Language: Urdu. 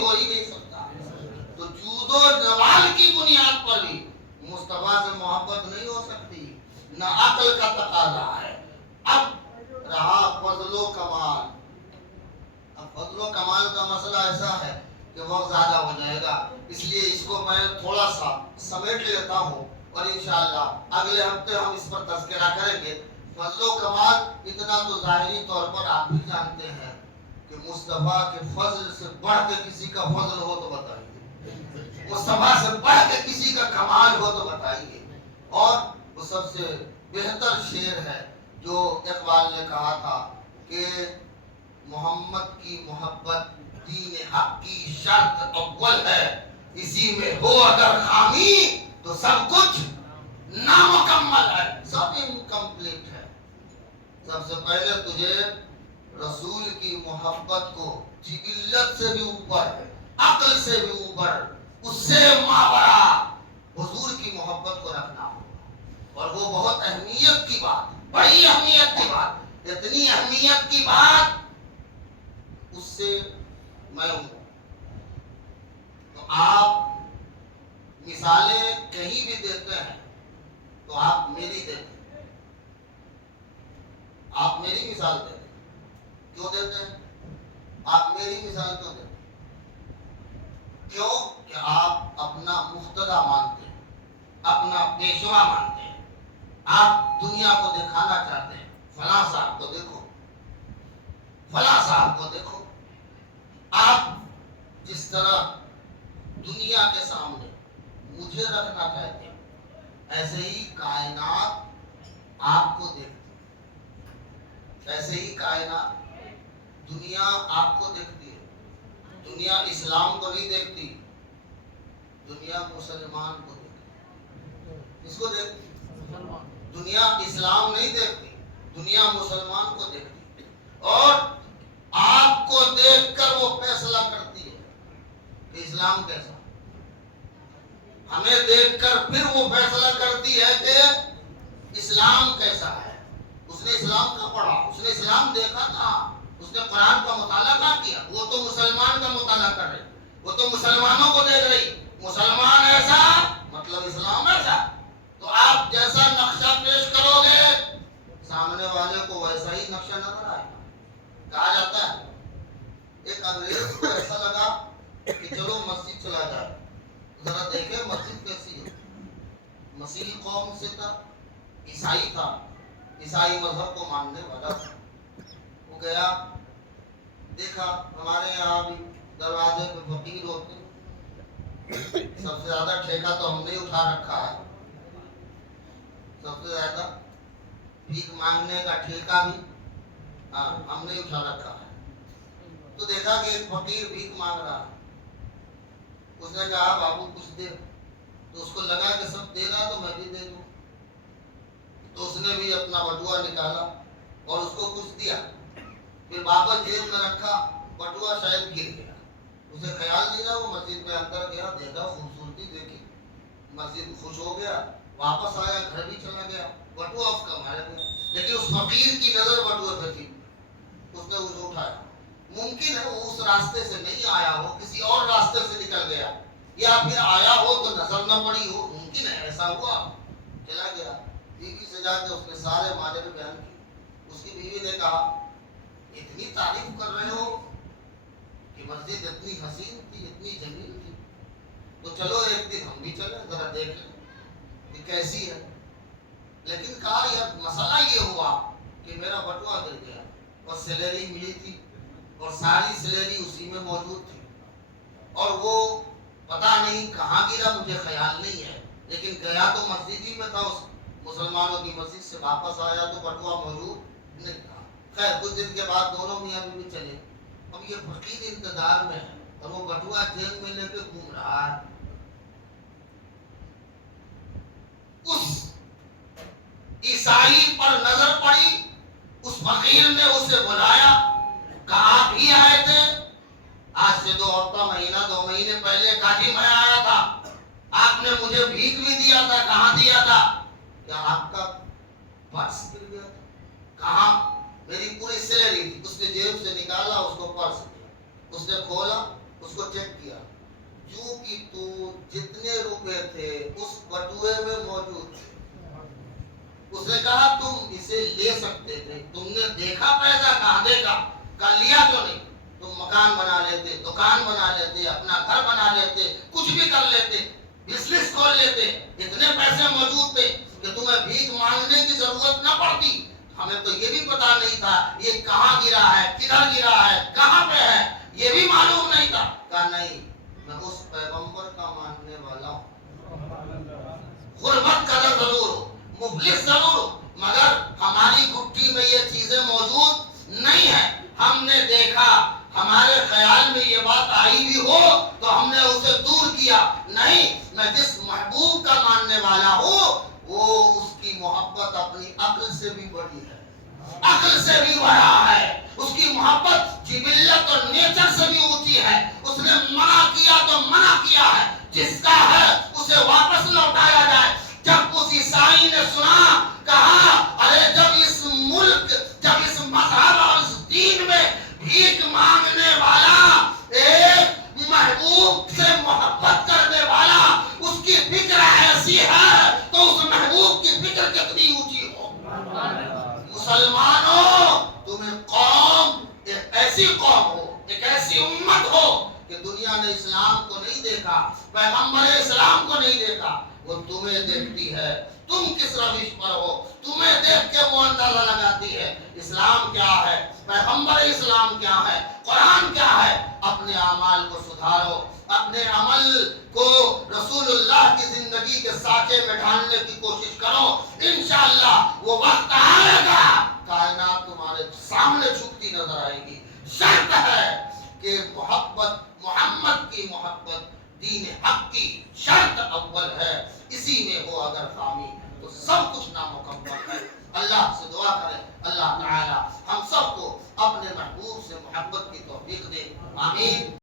ہو ہی نہیں سکتا. تو جود و جمال کی بنیاد پر بھی مصطفیٰ سے محبت نہیں ہو سکتی، نہ عقل کا تقاضا ہے. اب رہا فضل و کمال. اب فضل و کمال کا مسئلہ ایسا ہے کہ وقت زیادہ ہو جائے گا، اس لیے اس کو میں تھوڑا سا سمیٹ لیتا ہوں اور انشاءاللہ اگلے ہفتے ہم اس پر تذکرہ کریں گے. فضل و کمال اتنا تو ظاہری طور پر آپ بھی جانتے ہیں کہ مصطفیٰ کے فضل سے بڑھ کے کسی کا فضل ہو تو بتائیے، مصطفیٰ سے بڑھ کے کسی کا کمال ہو تو بتائیے. اور وہ سب سے بہتر شعر ہے جو اقبال نے کہا تھا کہ محمد کی محبت دین حق کی شرط اول ہے، اسی میں ہو اگر خامی تو سب کچھ نامکمل ہے، سب انکمپلیٹ ہے. سب سے پہلے تجھے رسول کی محبت کو جبلت سے بھی اوپر، عقل سے بھی اوپر، اس سے ماورا حضور کی محبت کو رکھنا ہوگا. اور وہ بہت اہمیت کی بات، بڑی اہمیت کی بات، اتنی اہمیت کی بات اس سے میں ہوں. تو آپ مثالیں کہیں بھی دیتے ہیں تو آپ میری دیتے ہیں، آپ میری مثال دیتے ہیں. کیوں دیتے ہیں؟ آپ میری مثال کیوں دیتے ہیں؟ کیوں کہ آپ اپنا مقتدی مانتے ہیں، اپنا پیشوا مانتے ہیں. آپ دنیا کو دکھانا چاہتے ہیں، فلاں صاحب کو دیکھو، فلاں صاحب کو دیکھو. آپ جس طرح دنیا کے سامنے مجھے رکھنا چاہتے ہیں، ایسے ہی کائنات آپ کو دیکھتی ہے، ایسے ہی کائنات دنیا آپ کو دیکھتی ہے. دنیا اسلام کو نہیں دیکھتی، دنیا مسلمان کو دیکھتی. اس کو دیکھتی، دنیا اسلام نہیں دیکھتی، دنیا مسلمان کو دیکھتی. اور آپ کو دیکھ کر وہ فیصلہ کرتی ہے کہ اسلام کیسا. ہمیں دیکھ کر پھر وہ فیصلہ کرتی ہے کہ اسلام کیسا ہے. اس نے اسلام کا پڑھا، اس نے اسلام دیکھا تھا، اس نے قرآن کا مطالعہ نہ کیا. وہ تو مسلمان کا مطالعہ کر رہی، وہ تو مسلمانوں کو دیکھ رہی، مسلمان ایسا مطلب اسلام ایسا. تو آپ جیسا نقشہ پیش کرو گے سامنے والے کو ویسا ہی نقشہ نظر آئے گا. کہا جاتا ہے ایک انگریز کو ایسا لگا کہ چلو مسجد چلا جائے، ذرا دیکھیں مسجد کیسی ہے. مسیحی قوم سے تھا، عیسائی تھا، عیسائی مذہب کو ماننے والا تھا. وہ گیا، دیکھا ہمارے یہاں بھی دروازے پہ فقیر ہوتے ہیں. سب سے زیادہ ٹھیکہ تو ہم نے اٹھا رکھا ہے، سب سے زیادہ بھیک مانگنے کا ٹھیکہ بھی ہم نے اٹھا رکھا ہے. تو دیکھا کہ ایک فقیر بھیک مانگ رہا ہے. اس نے کہا بابو کچھ دے. تو اس کو لگا کہ سب دے گا تو میں بھی دے دوں. تو اس نے بھی اپنا بٹوا نکالا اور اس کو کچھ دیا، پھر واپس جیب میں رکھا. بٹوا شاید گر گیا، اسے خیال نہیں رہا. وہ مسجد میں اندر گیا، دیکھا خوبصورتی دیکھی، مسجد خوش ہو گیا، واپس آیا، گھر بھی چلا گیا. بٹوا اس کا مار گیا، لیکن اس فقیر کی نظر بٹوے پہ تھی. اس نے اسے اٹھایا. ممکن ہے وہ اس راستے سے نہیں آیا ہو، کسی اور راستے سے نکل گیا، یا پھر آیا ہو تو نظر نہ پڑی ہو. ممکن ہے ایسا ہوا. چلا گیا، بیوی سے جا کے اس نے سارے ماجرے بیان کی. اس کی بیوی نے کہا اتنی تعریف کر رہے ہو کہ مسجد اتنی حسین تھی، اتنی جمیل تھی، تو چلو ایک دن ہم بھی چلیں، ذرا دیکھ لیں کہ کیسی ہے. لیکن کہا یار مسئلہ یہ ہوا کہ میرا بٹوا گر گیا اور سیلری ملی تھی اور ساری سیلری اسی میں موجود تھی، اور وہ پتہ نہیں کہاں گرا، مجھے خیال نہیں ہے، لیکن گیا تو مسجد ہی میں تھا. اس مسلمانوں کی مسجد سے واپس آیا تو بٹوا موجود نہیں تھا. خیر کچھ دن کے بعد دونوں میاں بیوی چلے. اب یہ فقیر انتظار میں ہے اور وہ بٹوا جیب میں لے کے گھوم رہا ہے. اس عیسائی پر نظر پڑی، اس فقیر نے اسے بلایا، کہا آپ ہی آئے تھے؟ آج سے 2 ہفتہ مہینہ 2 مہینے پہلے کاجی میں آیا تھا، آپ نے مجھے بھیک بھی دیا تھا. کہاں دیا تھا؟ کیا آپ کا پرس گر گیا تھا؟ کہاں؟ میری پوری سیلری تھی. اس نے جیب سے نکالا، اس کو پرس دیا. اس نے کھولا، اس اس کو چیک کیا، جو کہ تو جتنے روپے تھے اس بٹوے میں موجود تھے۔ اس نے کہا تم اسے لے سکتے تھے، تم نے دیکھا پیسہ کہاں دیکھا، کہا لیا تو نہیں، تم مکان بنا لیتے، دکان بنا لیتے، اپنا گھر بنا لیتے، کچھ بھی کر لیتے، بزنس کھول لیتے، اتنے پیسے موجود تھے کہ تمہیں بھیک مانگنے کی ضرورت نہ پڑتی۔ ہمیں تو یہ بھی پتا نہیں تھا یہ کہاں گرا ہے، کدھر گرا ہے، کہاں پہ ہے، یہ بھی معلوم نہیں تھا۔ کہا نہیں، میں اس پیغمبر کا ماننے والا ہوں، غربت قدر ضرور ہو، مفلس ضرور ہو، مگر ہماری گٹھی میں یہ چیزیں موجود نہیں ہیں۔ ہم نے دیکھا، ہمارے خیال میں یہ بات آئی بھی ہو تو ہم نے اسے دور کیا۔ نہیں، میں جس محبوب کا ماننے والا ہوں وہ اس کی محبت اپنی عقل سے بھی بڑی ہے، عقل سے بھی بڑا ہے، اس کی محبت جبلت اور نیچر سے بھی اونچی ہے۔ اس نے منع کیا تو منع کیا ہے، جس کا ہے اسے واپس لوٹایا جائے۔ جب اس عیسائی نے سنا، کہا ارے جب اس ملک، جب اس مذہب اور اس دین میں بھیک مانگنے والا ایک محبوب سے محبت کرنے والا اس کی فکر ایسی ہے تو اس محبوب کی فکر کتنی اونچی ہو۔ مسلمانوں، تمہیں قوم ایک ایسی قوم ہو، ایک ایسی امت ہو کہ دنیا نے اسلام کو نہیں دیکھا، پیغمبر اسلام کو نہیں دیکھا، وہ تمہیں دیکھتی ہے۔ تم کس روش پر ہو، تمہیں دیکھ کے وہ اندازہ لگاتی ہے اسلام کیا ہے، پیغمبر اسلام کیا ہے، قرآن کیا ہے۔ اپنے اعمال کو سدھارو، اپنے عمل کو رسول اللہ کی زندگی کے سانچے میں ڈھالنے کی کوشش کرو۔ انشاءاللہ وہ وقت آئے گا کائنات تمہارے سامنے جھکتی نظر آئے گی۔ شرط ہے کہ محمد کی محبت دین حق کی شرط اول ہے، اسی میں ہو اگر خامی تو سب کچھ نامکمل ہے۔ اللہ سے دعا کریں اللہ تعالی ہم سب کو اپنے محبوب سے محبت کی توفیق دے، آمین۔